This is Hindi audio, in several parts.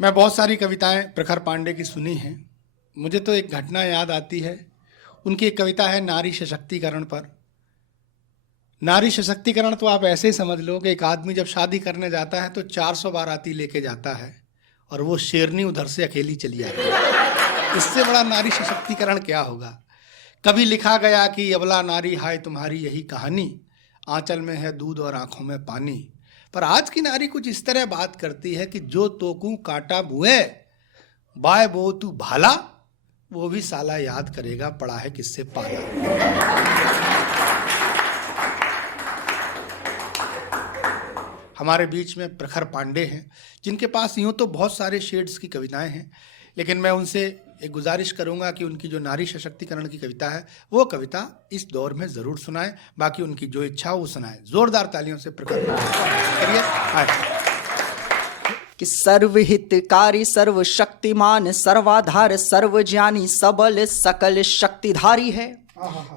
मैं बहुत सारी कविताएं प्रखर पांडे की सुनी हैं। मुझे तो एक घटना याद आती है। उनकी एक कविता है नारी सशक्तिकरण पर। नारी सशक्तिकरण तो आप ऐसे ही समझ लो कि एक आदमी जब शादी करने जाता है तो 400 बाराती लेके जाता है और वो शेरनी उधर से अकेली चली आती है। इससे बड़ा नारी सशक्तिकरण क्या होगा। कभी लिखा गया कि अबला नारी हाय तुम्हारी यही कहानी, आंचल में है दूध और आंखों में पानी। पर आज की नारी कुछ इस तरह बात करती है कि जो तोकू काटा बुए बाय बो तू भाला, वो भी साला याद करेगा पड़ा है किससे पाला। हमारे बीच में प्रखर पांडे हैं जिनके पास यूं तो बहुत सारे शेड्स की कविताएं हैं, लेकिन मैं उनसे एक गुजारिश करूंगा कि उनकी जो नारी सशक्तिकरण की कविता है वो कविता इस दौर में जरूर सुनाएं। बाकी उनकी जो इच्छा हो वो सुनाएं। जोरदार तालियों से प्रखर करिए। कि सर्वहितकारी सर्वशक्तिमान सर्वाधार सर्वज्ञानी सबल सकल शक्तिधारी है।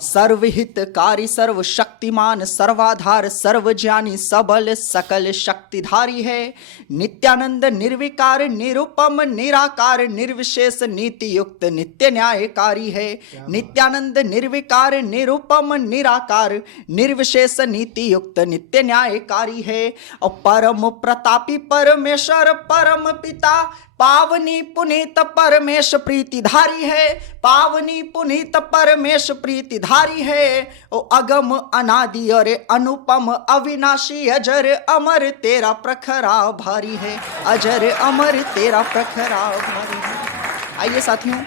सर्वहितकारी सर्वशक्तिमान सर्वाधार सर्वज्ञानी सबल सकल शक्तिधारी है। नित्यानंद निर्विकार निरुपम निराकार निर्विशेष नीति युक्त नित्य न्यायकारी है। नित्यानंद निर्विकार निरुपम निराकार निर्विशेष नीति युक्त नित्य न्यायकारी है। और परम प्रतापी परमेश्वर परम पिता पावनी पुनीत परमेश प्रीतिधारी है। पावनी पुनीत परमेश प्रीतिधारी है। ओ अगम अनादि और अनुपम अविनाशी अजर अमर तेरा प्रखरा भारी है। अजर अमर तेरा प्रखरा भारी है। आइए साथियों,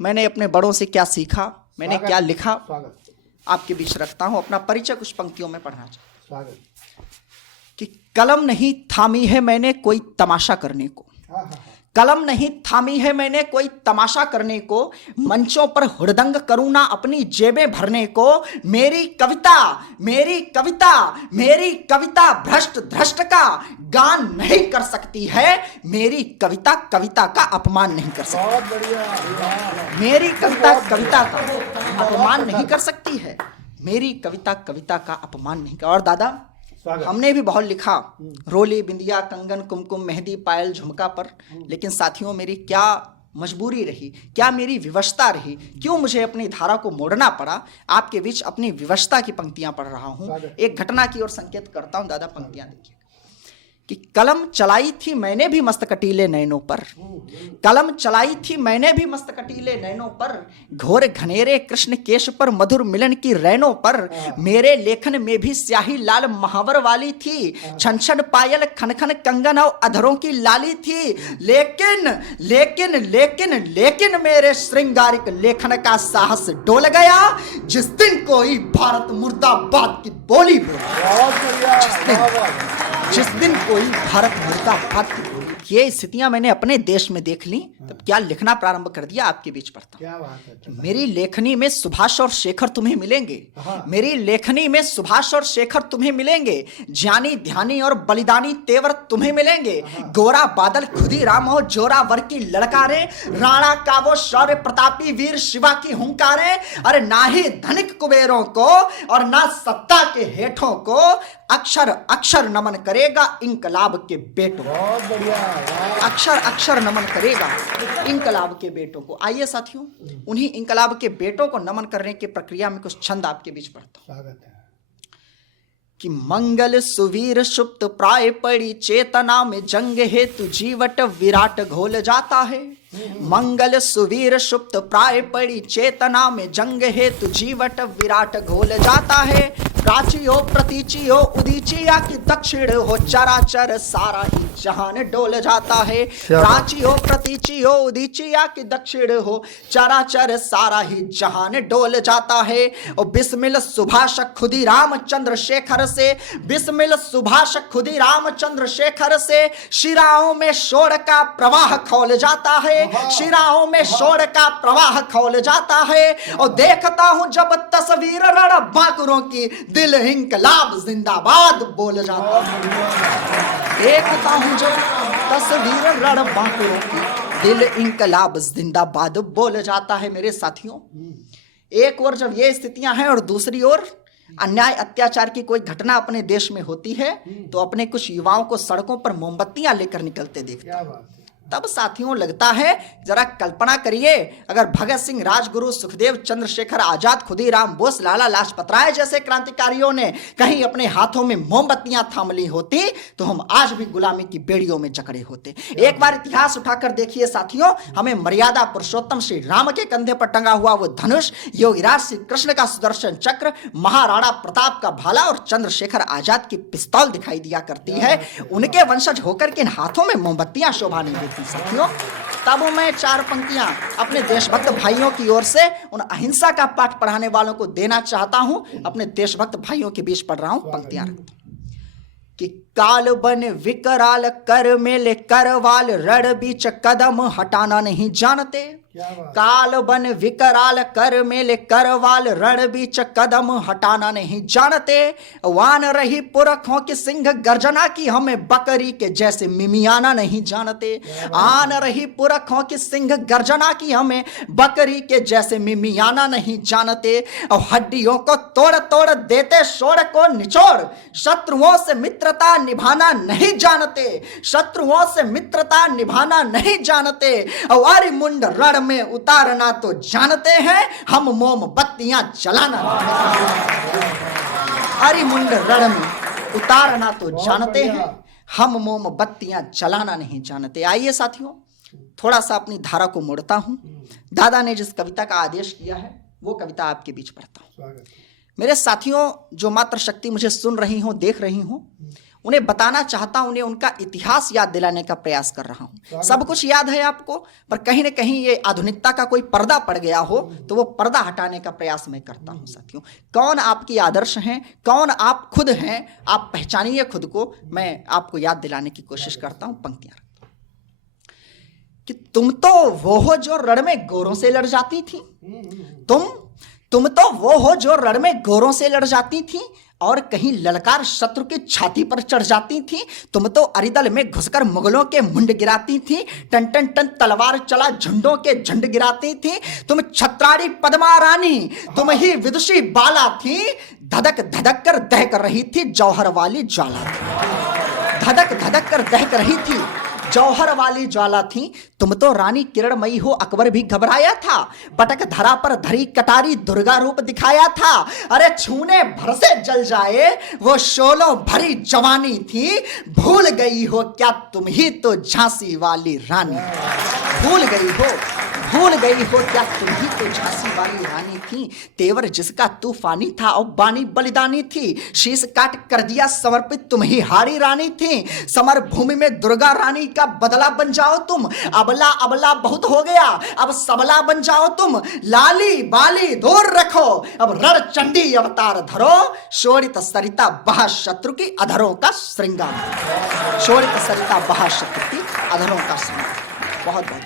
मैंने अपने बड़ों से क्या सीखा, मैंने क्या लिखा, आपके बीच रखता हूं। अपना परिचय कुछ पंक्तियों में पढ़ना चाहता कि कलम नहीं थामी है मैंने कोई तमाशा करने को। कलम नहीं थामी है मैंने कोई तमाशा करने को, मंचों पर हुड़दंग करूं ना अपनी जेबें भरने को। मेरी कविता मेरी कविता मेरी कविता भ्रष्ट धृष्ट का गान नहीं कर सकती है। मेरी कविता कविता का अपमान नहीं कर सकती। मेरी कविता कविता का अपमान नहीं कर सकती है। मेरी कविता कविता का अपमान नहीं कर। और दादा, हमने भी बहुत लिखा रोली बिंदिया कंगन कुमकुम मेहंदी पायल झुमका पर, लेकिन साथियों मेरी क्या मजबूरी रही, क्या मेरी विवशता रही, क्यों मुझे अपनी धारा को मोड़ना पड़ा। आपके बीच अपनी विवशता की पंक्तियां पढ़ रहा हूं। एक घटना की ओर संकेत करता हूं। दादा, पंक्तियां देखिए कि कलम चलाई थी मैंने भी मस्त कटीले नैनों पर। कलम चलाई थी मैंने भी मस्त कटीले नैनों पर। घोर घनेरे कृष्ण केश पर मधुर मिलन की रैनों पर। मेरे लेखन में भी स्याही लाल महावर वाली थी। छन छन पायल खन खन कंगन और अधरों की लाली थी। लेकिन लेकिन लेकिन लेकिन मेरे श्रृंगारिक लेखन का साहस डोल गया जिस दिन कोई भारत मुर्दाबाद की बोली जिस दिन कोई भारत मुर्दाबाद की बोली। ये स्थितियां मैंने अपने देश में देख ली, तब क्या लिखना प्रारंभ कर दिया। आपके बीच पढ़ता क्या बात है। मेरी लेखनी में सुभाष और शेखर तुम्हें मिलेंगे। मेरी लेखनी में सुभाष और शेखर तुम्हें मिलेंगे। ज्ञानी ध्यानी और बलिदानी तेवर तुम्हें मिलेंगे। गोरा बादल खुदीराम हो जोरावर की ललकारे। राणा का वो शौर्य प्रतापी वीर शिवा की हुंकारे। अरे ना ही धनिक कुबेरों को और ना सत्ता के हेठों को अक्षर अक्षर नमन करेगा इंकलाब के बेटों। बहुत बढ़िया। अक्षर अक्षर नमन करेगा इंकलाब के बेटों को। आइए साथियों, उन्हीं इंकलाब के बेटों को नमन करने की प्रक्रिया में कुछ छंद आपके बीच पढ़ता हूं कि मंगल सुवीर सुप्त प्राय पड़ी चेतना में जंग हेतु जीवट विराट घोल जाता है। मंगल सुवीर सुप्त प्राय पड़ी चेतना में जंग हेतु जीवट विराट घोल जाता है। प्राची हो प्रतीची हो उदीची या कि दक्षिण हो चराचर सारा ही जहान डोल जाता है। प्राची हो प्रतीची हो उदीची या कि दक्षिण हो चराचर सारा ही जहान डोल जाता है। और बिस्मिल सुभाष खुदी रामचंद्र शेखर से, बिस्मिल सुभाष खुदी रामचंद्र शेखर से शिराओं में शोर का प्रवाह खौल जाता है। शिराओं में शोर का प्रवाह खौल जाता है। और देखता हूं जब तस्वीर रण बांकुरों की दिल इंकलाब जिंदाबाद बोल जाता है। देखता हूं जब तस्वीर रण बांकुरों की दिल इंकलाब जिंदाबाद बोल जाता है। मेरे साथियों, एक ओर जब ये स्थितियां हैं और दूसरी ओर अन्याय अत्याचार की कोई घटना अपने देश में होती है तो अपने कुछ युवाओं को सड़कों पर मोमबत्तियां लेकर निकलते देखते हैं। तब साथियों लगता है, जरा कल्पना करिए, अगर भगत सिंह, राजगुरु, सुखदेव, चंद्रशेखर आजाद, खुदीराम बोस, लाला लाजपत राय जैसे क्रांतिकारियों ने कहीं अपने हाथों में मोमबत्तियां थाम ली होती तो हम आज भी गुलामी की बेड़ियों में जकड़े होते। एक बार इतिहास उठाकर देखिए साथियों, हमें मर्यादा पुरुषोत्तम श्री राम के कंधे पर टंगा हुआ वो धनुष, योगीराज श्री कृष्ण का सुदर्शन चक्र, महाराणा प्रताप का भाला और चंद्रशेखर आजाद की पिस्तौल दिखाई दिया करती है। उनके वंशज होकर के इन हाथों में मोमबत्तियां शोभा नहीं देती साथियों। तब मैं 4 पंक्तियां अपने देशभक्त भाइयों की ओर से उन अहिंसा का पाठ पढ़ाने वालों को देना चाहता हूं। अपने देशभक्त भाइयों के बीच पढ़ रहा हूं पंक्तियां कि काल बन विकराल कर मेले करवाल, रण बीच कदम हटाना नहीं जानते। काल बन विकराल कर मेले करवाल, रण बीच कदम हटाना नहीं जानते। वान रही पुरखों की सिंह गर्जना की, हमें बकरी के जैसे मिमियाना नहीं जानते। आन रही पुरखों की सिंह गर्जना की, हमें बकरी के जैसे मिमियाना नहीं जानते। और हड्डियों को तोड़ तोड़ देते, शोर को निचोड़, शत्रुओं से मित्रता निभाना नहीं जानते। शत्रुओं से मित्रता निभाना नहीं जानते। और मुंड रण में उतारना तो जानते हैं, हम मोमबत्तियां जलाना। अरिमुंड रण में उतारना तो जानते हैं, हम मोमबत्तियां जलाना नहीं जानते। आइए साथियों, थोड़ा सा अपनी धारा को मोड़ता हूं। दादा ने जिस कविता का आदेश किया है वो कविता आपके बीच पढ़ता हूं। मेरे साथियों, जो मात्र शक्ति मुझे सुन रही हो, देख रही हो, उन्हें बताना चाहता हूं, उन्हें उनका इतिहास याद दिलाने का प्रयास कर रहा हूं। सब कुछ याद है आपको, पर कहीं ना कहीं ये आधुनिकता का कोई पर्दा पड़ गया हो तो वो पर्दा हटाने का प्रयास मैं करता हूं साथियों। कौन आपकी आदर्श हैं, कौन आप खुद हैं, आप पहचानिए खुद को। मैं आपको याद दिलाने की कोशिश करता हूं। पंक्तियां कि तुम तो वो हो जो रण में गोरों से लड़ जाती थी। तुम तो वो हो जो रण में गोरों से लड़ जाती थी और कहीं ललकार शत्रु की छाती पर चढ़ जाती थी। तुम तो अरिदल में घुसकर मुगलों के मुंड गिराती थी। टन टन टन तलवार चला झुंडों के झुंड गिराती थी। तुम छत्राड़ी पद्मा रानी, तुम ही विदुषी बाला थी। धधक धधक कर दहक रही थी जौहर वाली ज्वाला। धधक धधक कर दहक रही थी जौहर वाली ज्वाला थी। तुम तो रानी किरणमयी हो, अकबर भी घबराया था। पटक धरा पर धरी कटारी दुर्गा रूप दिखाया था। अरे छूने भर से जल जाए वो शोलों भरी जवानी थी। भूल गई हो क्या तुम ही तो झांसी वाली रानी। भूल गई हो क्या तुम ही तो झांसी वाली रानी थी। तेवर जिसका तूफानी था और बानी बलिदानी थी। शीश काट कर दिया समर्पित तुम ही हारी रानी थी। समर भूमि में दुर्गा रानी का बदला बन जाओ तुम। अबला अबला बहुत हो गया, अब सबला बन जाओ तुम। लाली बाली दूर रखो, अब रण चंडी अवतार धरो। शोरित सरिता बहा शत्रु की अधरों का श्रृंगार। शोरित सरिता बहा शत्रु की अधरों का श्रृंगार। बहुत बहुत